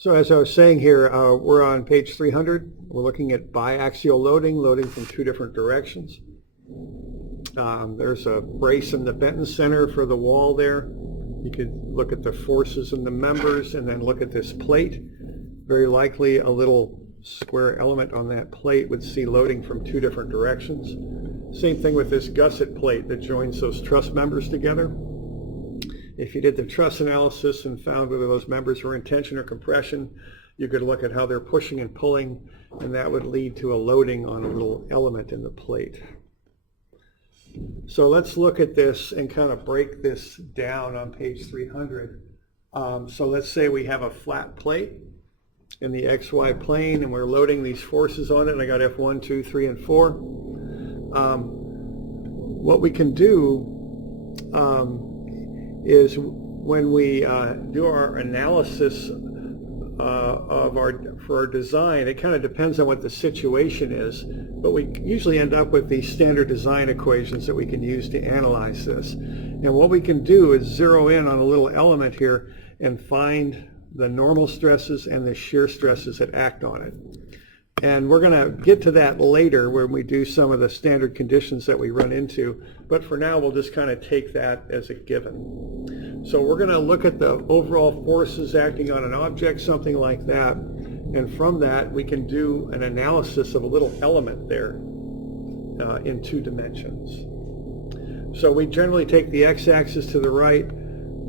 So as I was saying here, we're on page 300. We're looking at biaxial loading from two different directions. There's a brace in the Benton center for the wall there. You could look at the forces and the members and then look at this plate. Very likely a little square element on that plate would see loading from two different directions. Same thing with this gusset plate that joins those truss members together. If you did the truss analysis and found whether those members were in tension or compression, you could look at how they're pushing and pulling, and that would lead to a loading on a little element in the plate. So let's look at this and kind of break this down on page 300. So let's say we have a flat plate in the XY plane and we're loading these forces on it, and I got F1, 2, 3, and 4. What we can do is when we do our analysis for our design, it kind of depends on what the situation is, but we usually end up with these standard design equations that we can use to analyze this. And what we can do is zero in on a little element here and find the normal stresses and the shear stresses that act on it. And we're going to get to that later when we do some of the standard conditions that we run into, but for now we'll just kind of take that as a given. So we're going to look at the overall forces acting on an object, something like that, and from that we can do an analysis of a little element there in two dimensions. So we generally take the x-axis to the right,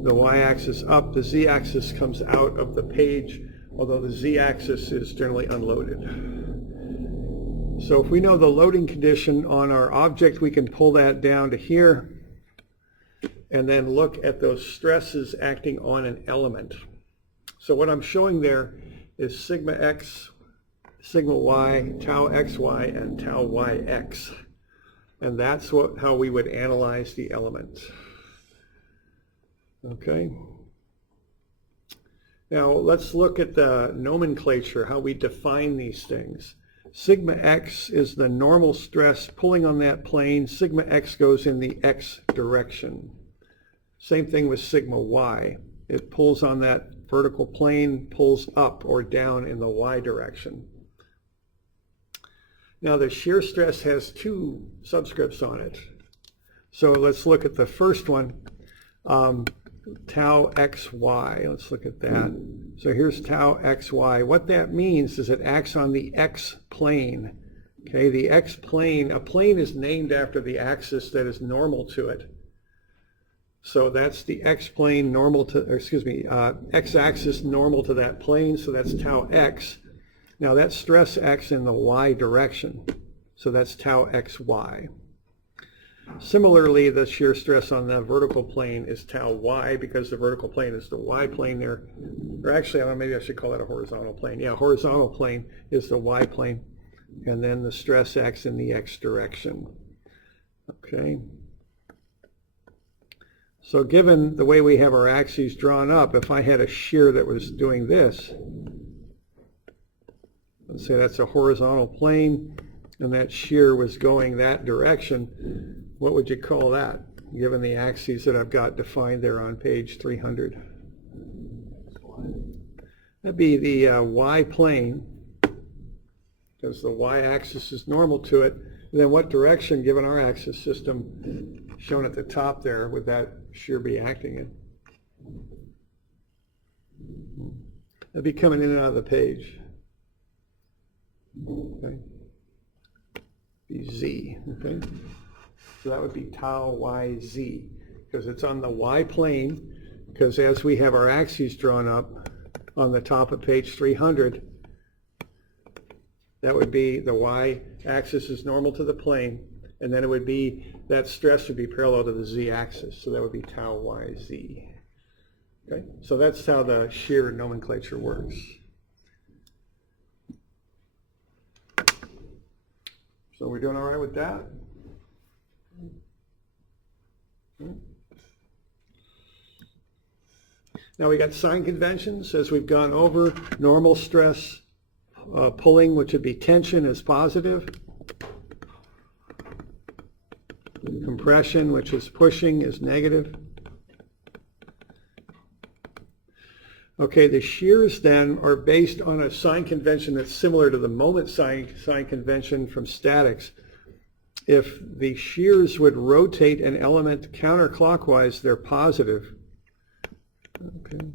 the y-axis up, the z-axis comes out of the page, although the z-axis is generally unloaded. So if we know the loading condition on our object, we can pull that down to here and then look at those stresses acting on an element. So what I'm showing there is sigma x, sigma y, tau xy, and tau yx. And that's how we would analyze the element. Okay. Now let's look at the nomenclature, how we define these things. Sigma x is the normal stress pulling on that plane. Sigma x goes in the x direction. Same thing with sigma y. It pulls on that vertical plane, pulls up or down in the y direction. Now the shear stress has two subscripts on it. So let's look at the first one. Tau xy. Let's look at that. So here's tau xy. What that means is it acts on the x plane. Okay, the x plane, a plane is named after the axis that is normal to it. So that's the x plane normal to, x-axis normal to that plane, so that's tau x. Now that stress acts in the y direction, so that's tau xy. Similarly, the shear stress on the vertical plane is tau y, because the vertical plane is the y plane there. Or actually, I don't know, maybe I should call it a horizontal plane. Yeah, horizontal plane is the y plane. And then the stress acts in the x direction. Okay. So given the way we have our axes drawn up, if I had a shear that was doing this, let's say that's a horizontal plane, and that shear was going that direction, what would you call that, given the axes that I've got defined there on page 300? That'd be the y plane, because the y-axis is normal to it. And then what direction, given our axis system shown at the top there, would that shear be acting in? That'd be coming in and out of the page. Okay. Be z. Okay. So that would be tau yz, because it's on the y plane, because as we have our axes drawn up on the top of page 300, that would be the y-axis is normal to the plane, and then it would be, that stress would be parallel to the z-axis, so that would be tau yz. Okay, so that's how the shear nomenclature works. So we're doing all right with that? Now we got sign conventions as we've gone over. Normal stress pulling, which would be tension, is positive. Compression, which is pushing, is negative. Okay, the shears then are based on a sign convention that's similar to the moment sign convention from statics. If the shears would rotate an element counterclockwise, they're positive. Okay.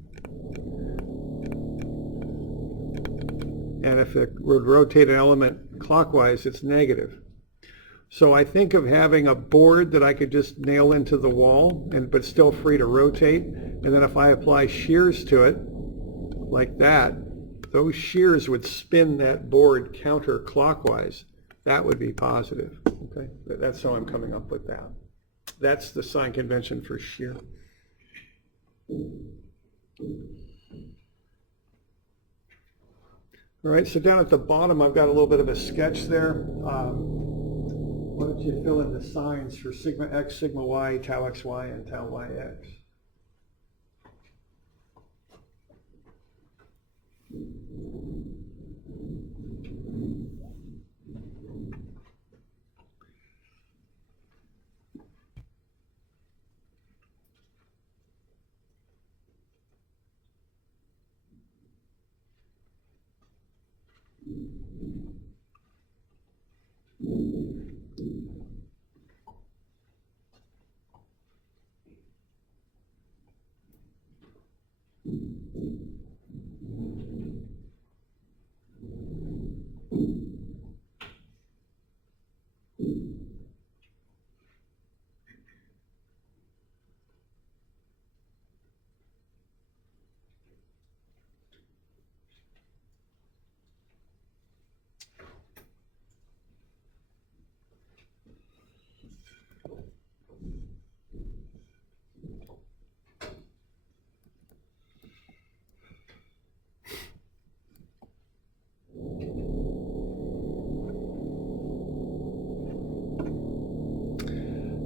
And if it would rotate an element clockwise, it's negative. So I think of having a board that I could just nail into the wall, but still free to rotate. And then if I apply shears to it, like that, those shears would spin that board counterclockwise. That would be positive. Okay, that's how I'm coming up with that. That's the sign convention for shear. All right, so down at the bottom, I've got a little bit of a sketch there. Why don't you fill in the signs for sigma x, sigma y, tau xy, and tau yx?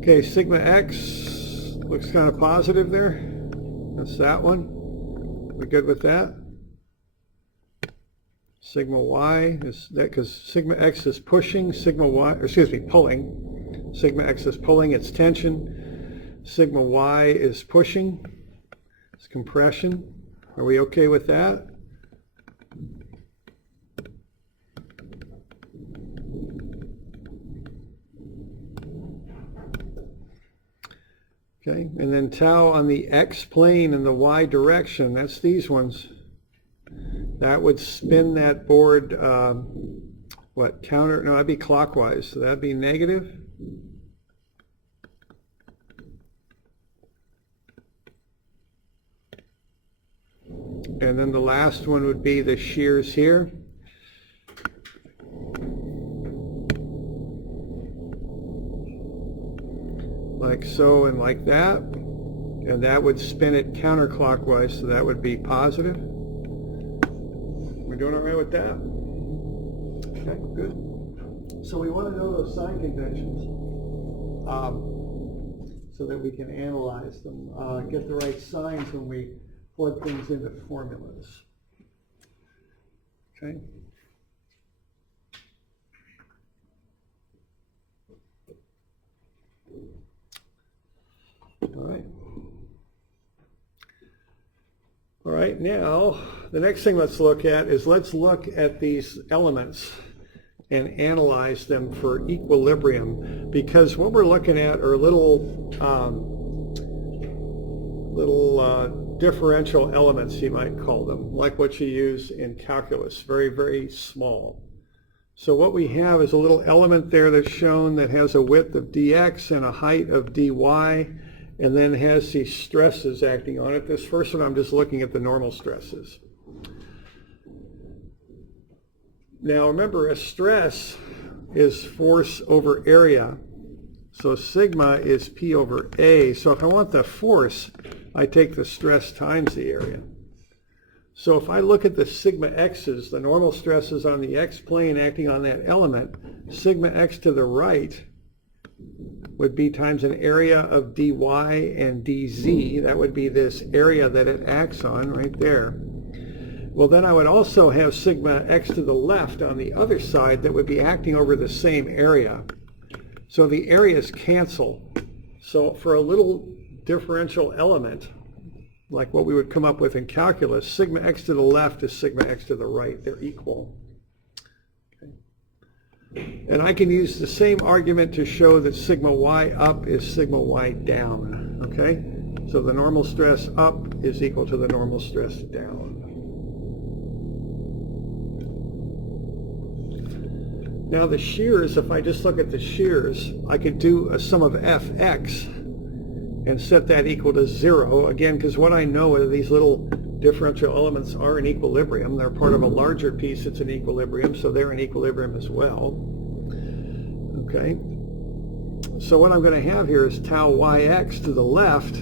Okay, sigma x looks kind of positive there. That's that one. We good with that? Sigma y is that because sigma x is pushing, sigma y, or excuse me, pulling. Sigma x is pulling, it's tension. Sigma y is pushing, it's compression. Are we okay with that? Okay, and then tau on the x plane in the y direction, that's these ones. That would spin that board, what, counter, no, that'd be clockwise, so that'd be negative. And then the last one would be the shears here. Like so and like that, and that would spin it counterclockwise, so that would be positive. We're doing all right with that? Okay, good. So we want to know those sign conventions so that we can analyze them, get the right signs when we plug things into formulas. Okay. All right, now the next thing let's look at is let's look at these elements and analyze them for equilibrium, because what we're looking at are little differential elements, you might call them, like what you use in calculus, very, very small. So what we have is a little element there that's shown that has a width of dx and a height of dy, and then has these stresses acting on it. This first one, I'm just looking at the normal stresses. Now remember, a stress is force over area. So sigma is P over A. So if I want the force, I take the stress times the area. So if I look at the sigma x's, the normal stresses on the x plane acting on that element, sigma x to the right would be times an area of dy and dz. That would be this area that it acts on right there. Well, then I would also have sigma x to the left on the other side that would be acting over the same area. So the areas cancel. So for a little differential element, like what we would come up with in calculus. Sigma x to the left is sigma x to the right. They're equal. Okay. And I can use the same argument to show that sigma y up is sigma y down. Okay? So the normal stress up is equal to the normal stress down. Now the shears, if I just look at the shears, I could do a sum of fx and set that equal to 0. Again, because what I know is these little differential elements are in equilibrium. They're part of a larger piece that's in equilibrium, so they're in equilibrium as well. Okay. So what I'm going to have here is tau yx to the left.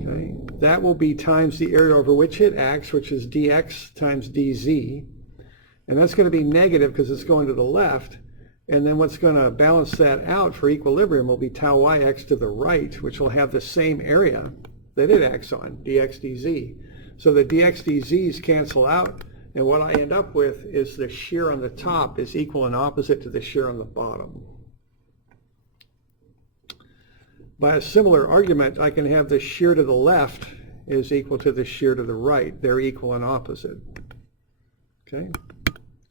Okay. That will be times the area over which it acts, which is dx times dz. And that's going to be negative because it's going to the left. And then what's going to balance that out for equilibrium will be tau yx to the right, which will have the same area that it acts on, dx dz. So the dx dz's cancel out, and what I end up with is the shear on the top is equal and opposite to the shear on the bottom. By a similar argument, I can have the shear to the left is equal to the shear to the right. They're equal and opposite. Okay?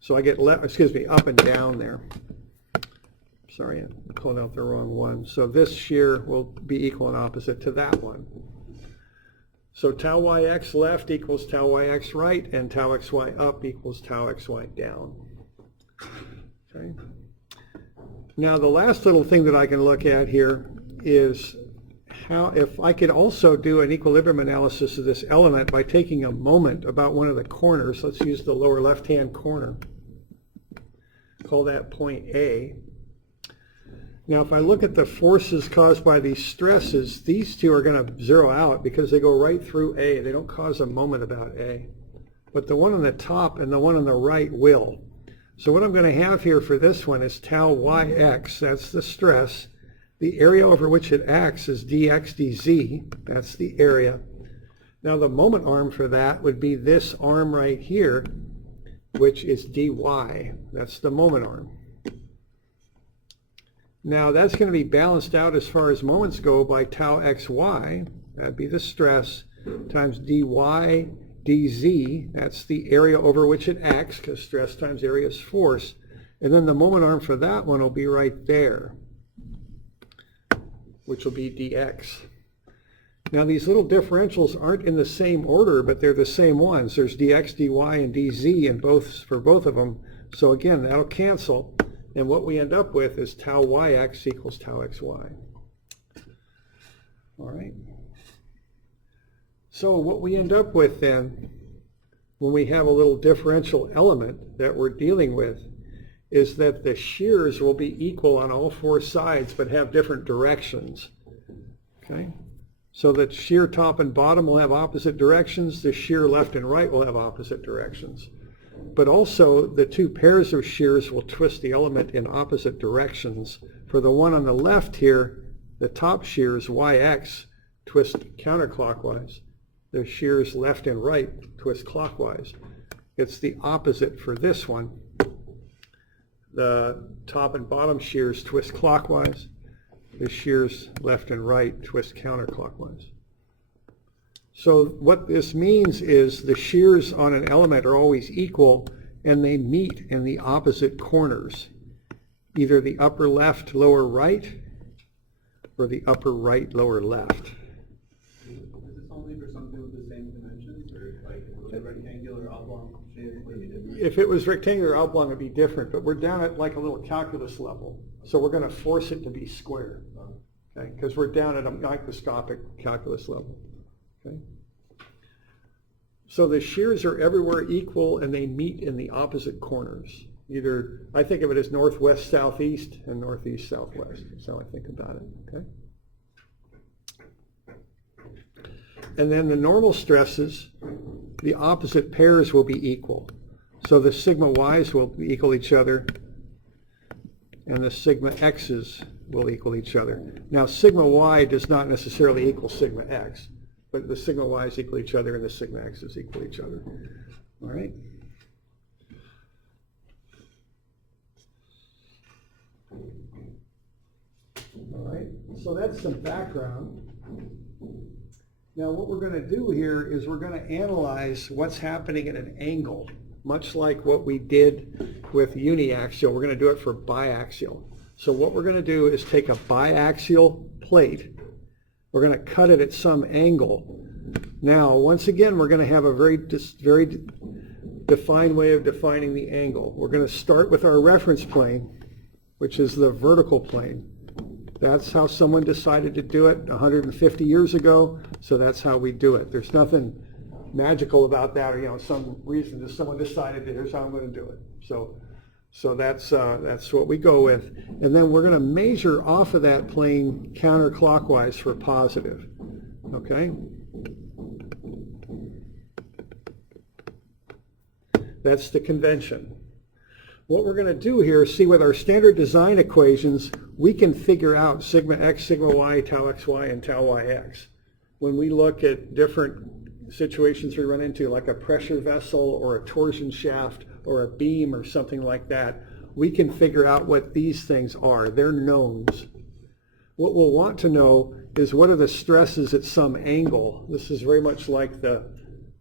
So I get up and down there. Sorry, I'm pulling out the wrong one. So this shear will be equal and opposite to that one. So tau yx left equals tau yx right, and tau xy up equals tau xy down. Okay. Now the last little thing that I can look at here is how, if I could also do an equilibrium analysis of this element by taking a moment about one of the corners. Let's use the lower left-hand corner. Call that point A. Now if I look at the forces caused by these stresses, these two are going to zero out because they go right through A. They don't cause a moment about A. But the one on the top and the one on the right will. So what I'm going to have here for this one is tau yx, that's the stress. The area over which it acts is dx dz, that's the area. Now the moment arm for that would be this arm right here, which is dy. That's the moment arm. Now that's going to be balanced out as far as moments go by tau xy, that'd be the stress, times dy dz, that's the area over which it acts, because stress times area is force. And then the moment arm for that one will be right there, which will be dx. Now these little differentials aren't in the same order, but they're the same ones. There's dx, dy, and dz for both of them. So again, that'll cancel. And what we end up with is tau yx equals tau xy. All right. So what we end up with then, when we have a little differential element that we're dealing with, is that the shears will be equal on all four sides but have different directions. Okay? So that shear top and bottom will have opposite directions. The shear left and right will have opposite directions. But also the two pairs of shears will twist the element in opposite directions. For the one on the left here, the top shears yx twist counterclockwise. The shears left and right twist clockwise. It's the opposite for this one. The top and bottom shears twist clockwise. The shears left and right twist counterclockwise. So what this means is the shears on an element are always equal and they meet in the opposite corners, either the upper left, lower right, or the upper right, lower left. Is this only for something with the same dimensions, or like a rectangular oblong shape would be different? If it was rectangular oblong, it would be different, but we're down at like a little calculus level, so we're going to force it to be square, okay? Because we're down at a microscopic calculus level. Okay. So the shears are everywhere equal and they meet in the opposite corners. Either, I think of it as northwest, southeast, and northeast, southwest. That's how I think about it. Okay. And then the normal stresses, the opposite pairs will be equal. So the sigma y's will equal each other and the sigma x's will equal each other. Now sigma y does not necessarily equal sigma x, but the sigma y's equal each other and the sigma x's equal each other. All right? All right, so that's some background. Now what we're going to do here is we're going to analyze what's happening at an angle, much like what we did with uniaxial. We're going to do it for biaxial. So what we're going to do is take a biaxial plate. We're going to cut it at some angle. Now, once again, we're going to have a very defined way of defining the angle. We're going to start with our reference plane, which is the vertical plane. That's how someone decided to do it 150 years ago, so that's how we do it. There's nothing magical about that, or some reason that someone decided that here's how I'm going to do it. So that's what we go with. And then we're going to measure off of that plane counterclockwise for positive. Okay? That's the convention. What we're going to do here is see with our standard design equations, we can figure out sigma x, sigma y, tau xy, and tau yx. When we look at different situations we run into, like a pressure vessel or a torsion shaft or a beam or something like that, we can figure out what these things are. They're knowns. What we'll want to know is what are the stresses at some angle. This is very much like the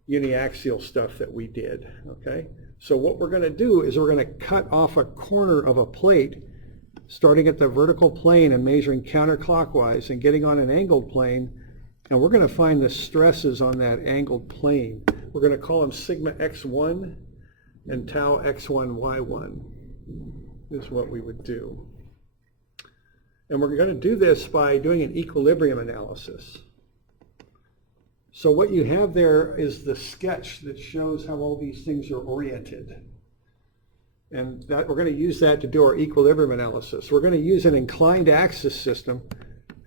uniaxial stuff that we did. Okay? So what we're going to do is we're going to cut off a corner of a plate, starting at the vertical plane and measuring counterclockwise and getting on an angled plane, and we're going to find the stresses on that angled plane. We're going to call them sigma x1 and tau x1 y1 is what we would do. And we're going to do this by doing an equilibrium analysis. So what you have there is the sketch that shows how all these things are oriented. And that we're going to use that to do our equilibrium analysis. We're going to use an inclined axis system,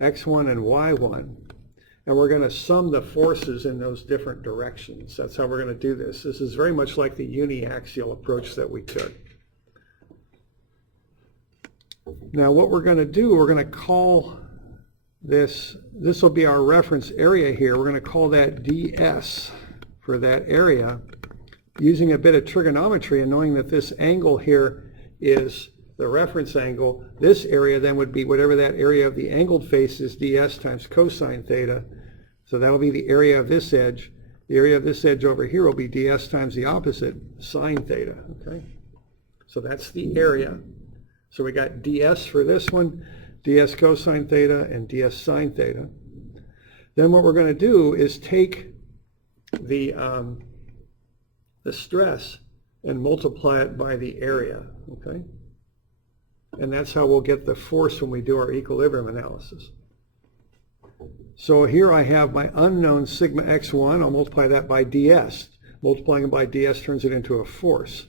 x1 and y1, and we're going to sum the forces in those different directions. That's how we're going to do this. This is very much like the uniaxial approach that we took. Now what we're going to do, we're going to call this will be our reference area here. We're going to call that ds for that area, using a bit of trigonometry and knowing that this angle here is the reference angle. This area then would be whatever that area of the angled face is, ds times cosine theta. So that will be the area of this edge. The area of this edge over here will be ds times the opposite, sine theta. Okay, so that's the area. So we got ds for this one, ds cosine theta, and ds sine theta. Then what we're going to do is take the stress and multiply it by the area, okay? And that's how we'll get the force when we do our equilibrium analysis. So here I have my unknown sigma x1. I'll multiply that by ds. Multiplying it by ds turns it into a force.